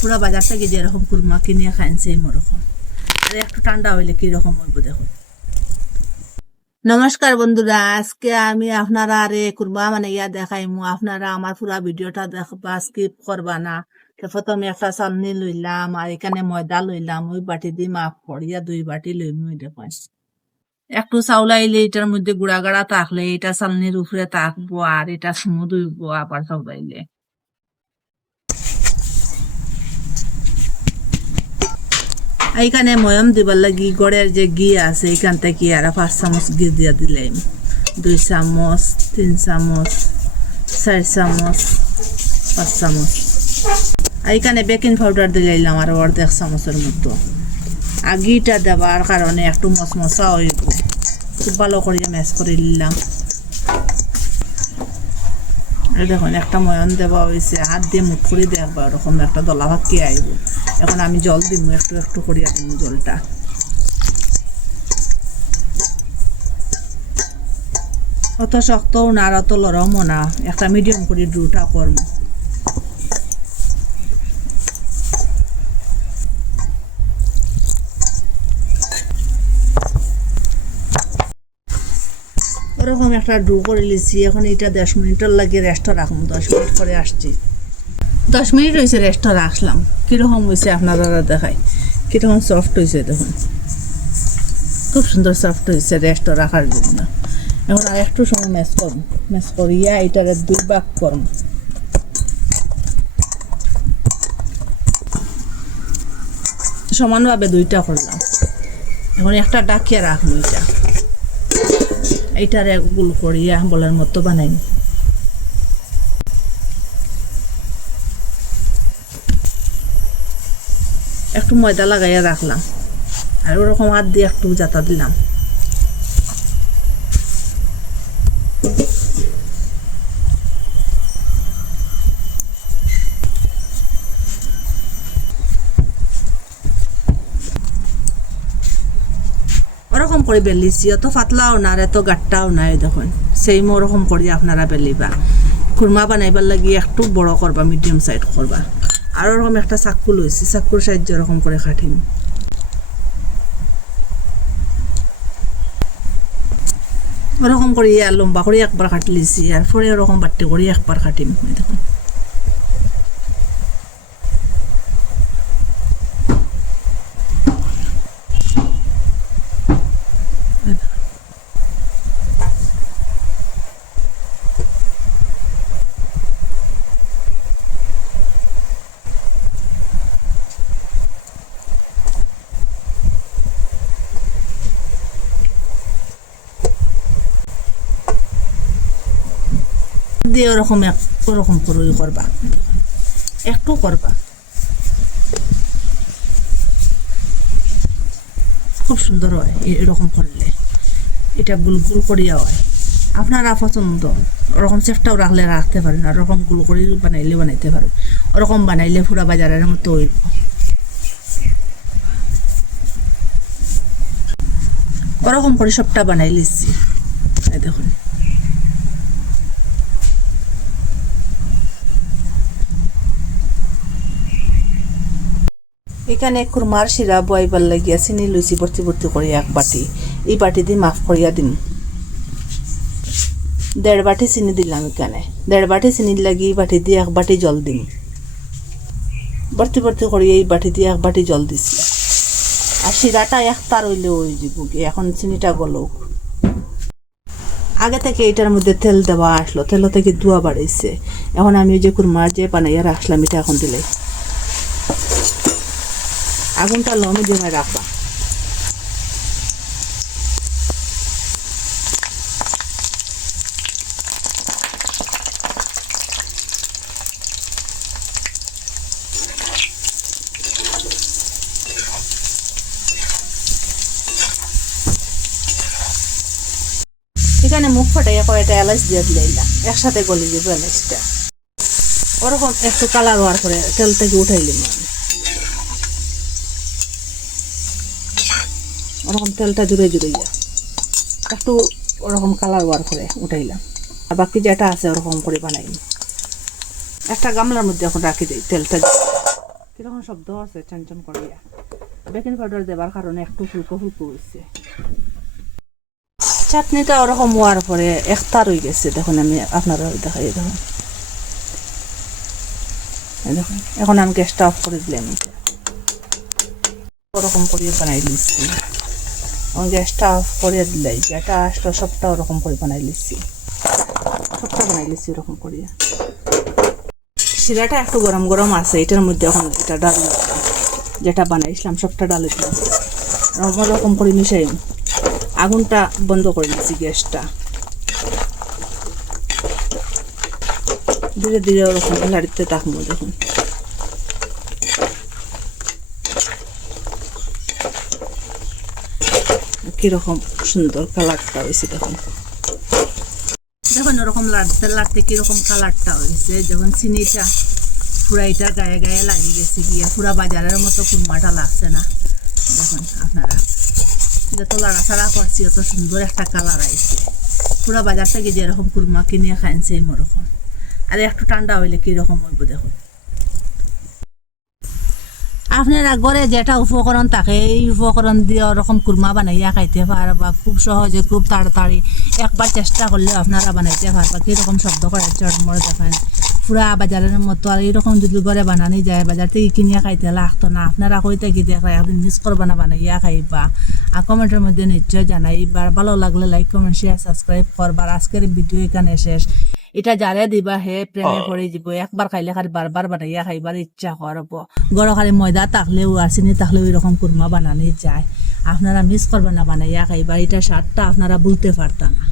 পুরা বাজার থেকে যেরকম কুরমা কিনে খাইন সেই ওরকম, আর একটু ঠান্ডা হইলে কিরকম হইব দেখুন। নমস্কার বন্ধুরা, আজকে আমি আপনারা আরে কুরমা মানে ইয়া দেখাইমু। আপনারা আমার পুরা ভিডিওটা দেখবা, স্কিপ করবা না। প্রথমে একটা চালনি লইলাম, আর এখানে ময়দা লইলাম, ওই বাটি দিয়ে মাপ করিয়া 2 বাটি লইমু। দেখুন একটু চাউল আইলে এটার মধ্যে গুড়া গাড়া থাকলে এটা চালনির উপরে থাকবো, আর এটা স্মুথ হইব আবার চাউল আইলে। এইখানে ময়ম দিবার লাগি গড়ের যে ঘি আছে এখান থেকে আর 5 চামচ ঘি দিয়া দিলাম, 2 চামচ, 3 চামচ, 4 চামচ, 5 চামচ। এইখানে বেকিং পাউডার দিলাম আর 1.5 চামচের মতো। আর ঘিটা দেওয়ার কারণে একটু মশমশা হইব, খুব ভালো করে ম্যাশ করে নিলাম। দেখুন একটা ময়ন দেওয়া হয়েছে, হাত দিয়ে মুখ করে দেখবা ওরকম একটা দলা ভাক্কি আইব। এখন আমি জল দিব, একটু একটু করিয়া দিব জলটা। অত শক্তও না আর অত লরমও না, একটা মিডিয়াম করে ডুটা করবো। ওরকম একটা ডু করে লিছি। এখন এটা 10 মিনিটের লাগে রেস্ট রাখবো। 10 মিনিট করে আসছি, 10 মিনিট হয়েছে রেস্ট রাখলাম। কিরকম হয়েছে আপনারা দেখাই, কিরকম সফট হয়েছে দেখুন, খুব সুন্দর সফট হয়েছে রেস্ট রাখার জন্য। এখন আর একটু সময় ম্যাশ করব, ম্যাশ করিয়া এটারে 2 ভাগ করব। সমানভাবে 2টা করলাম। এখন একটা ডাকিয়া রাখবো, এইটারে গোল করিয়া বলের মতো বানাই। একটু ময়দা লাগাইয়া রাখলাম, আর ওরকম হাত দিয়ে একটু জাতা দিলাম। ওরকম করে বেলিছি, অত পাতলাও না আর এত গাট্টাও নাই। দেখুন সেই ওরকম করে আপনারা বেলিবা। খুরমা বানাইবার লাগি একটু বড় করবা, মিডিয়াম সাইজ করবা। আর ওরকম একটা চাকু লইছি, চাকুর সাহায্যে ওরকম করে কাটিম। ওরকম করে লম্বা করে একবার কাটলিছি, আর পরে ওরকম বাট্টি করে একবার কাটিম। দেখুন দিয়ে ওরকম ওরকম করে করবা, একটু করবা। খুব সুন্দর হয় এরকম করলে, এটা গুল গুল করিয়া হয়। আপনারা পছন্দ ওরকম চেষ্টাও রাখলে রাখতে পারেন, আর ওরকম গুল করে বানাইলে বানাইতে পারেন। ওরকম বানাইলে পুরা বাজারের মতো হইব। ওরকম করে সবটা বানাই লিছি। দেখুন এখানে কুরমার শিরা বয়াইবার লাগিয়া চিনি লইছি ভর্তি ভর্তি করে 1 বাটি। এই বাটি দিয়ে মাফ করিয়া দিম। 1.5 বাটি চিনি দিলাম। এখানে 1.5 বাটি চিনির লাগি এই বাটি দিয়ে 1 বাটি জল দিম। ভর্তি ভর্তি করিয়া এই বাটি দিয়ে 1 বাটি জল দিছি। আর শিরাটা একতার হইলে ওই যাব। এখন চিনিটা গলুক। আগে থেকে এটার মধ্যে তেল দেওয়া আসলো, তেল থেকে ধোয়া বাড়াইছে। এখন আমি ওই যে কুরমার যে বানাইয়া রাখলাম এটা এখন দিলে আগুনটা লো মিডিয়ামে রাখবা। এখানে মুখ ফাটাইয়া কয়েকটা এলাচ দিয়ে দিলাম, একসাথে গলে যাবে এলাচটা। ওরকম একটু কালার হওয়ার পরে তেল থেকে উঠাইলাম। ওরকম তেলটা জুড়ে জুড়ে যা একটু ওরকম কালার হওয়ার পরে উঠাইলাম। আর বাকি যেটা আছে ওরকম করে বানাইলাম। একটা গামলার মধ্যে এখন রাখি দিই তেলটা। কিরকম শব্দ আছে চনচন করিয়া। বেকিং পাউডার দেবার কারণে একটু ফুলকো ফুলকো হয়েছে। চাটনিটা ওরকম হওয়ার পরে একতার হয়ে গেছে। দেখুন আমি আপনারা দেখাই, দেখুন দেখুন। এখন আমি গ্যাসটা অফ করে দিলাম। ওরকম করে বানাই লিছি। গ্যাসটা অফ করে দিলাই, যেটা আসলো সবটা ওরকম করে বানাই লিছি, সবটা বানাই লিছি ওরকম করিয়া। শিরাটা একটু গরম গরম আছে, এটার মধ্যে এখন এটা ডাল যেটা বানাইছিলাম সবটা ডালে দিলাম, ওরকম করে মিশাই। আগুনটা বন্ধ করে দিচ্ছি, গ্যাসটা ধীরে ধীরে ওরকম লাড়িতে থাকবো। দেখুন কিরকম সুন্দর কালারটা হয়েছে। দেখুন দেখুন ওরকম লাড়তে লাড়তে কিরকম কালারটা হয়েছে। যখন চিনিটা পুরাইটা গায়ে গায়ে লাগিয়ে গেছে গিয়া, পুরা বাজারের মতো কুরমাটা লাগছে না। দেখুন আপনারা যত লাড়াছাড়া করছি অত সুন্দর একটা কালার আইছে। পুরা বাজার থেকে যেরকম কুরমা কিনে খাইন সেই ওরকম। আর একটু ঠান্ডা হইলে কিরকম হইব দেখুন। আপনারা ঘরে যেটা উপকরণ থাকে এই উপকরণ দিয়ে ওরকম কুরমা বানাইয়া খাইতে পারবা খুব সহজে, খুব তাড়াতাড়ি। একবার চেষ্টা করলে আপনারা বানাইতে পারবা। কীরকম শব্দ করে চটমড়ে দেখেন, পুরা বাজারের মতো। আর এইরকম যদি ঘরে বানানি যায়, বাজার থেকে কিনিয়া খাইতে লাগতো না। আপনারা কই থেকে দেখা একদিন মিস করবা না, বানাইয়া খাইবা। আর কমেন্টের মধ্যে নিশ্চয় জানাইবার। ভালো লাগলে লাইক কমেন্ট শেয়ার সাবস্ক্রাইব করবার। আজকের ভিডিও এখানে শেষ। এটা যারে দিবা হে প্রেমে পড়ে যাব। একবার খাইলে খালি বারবার বানাইয়া খাইবার ইচ্ছা করব। গড় খালি ময়দা থাকলেও আর চিনি থাকলেও এরকম কুরমা বানানি যায়। আপনারা মিস করবেন না, বানাইয়া খাইবার। এটা স্বাদটা আপনারা বলতে পারতা না।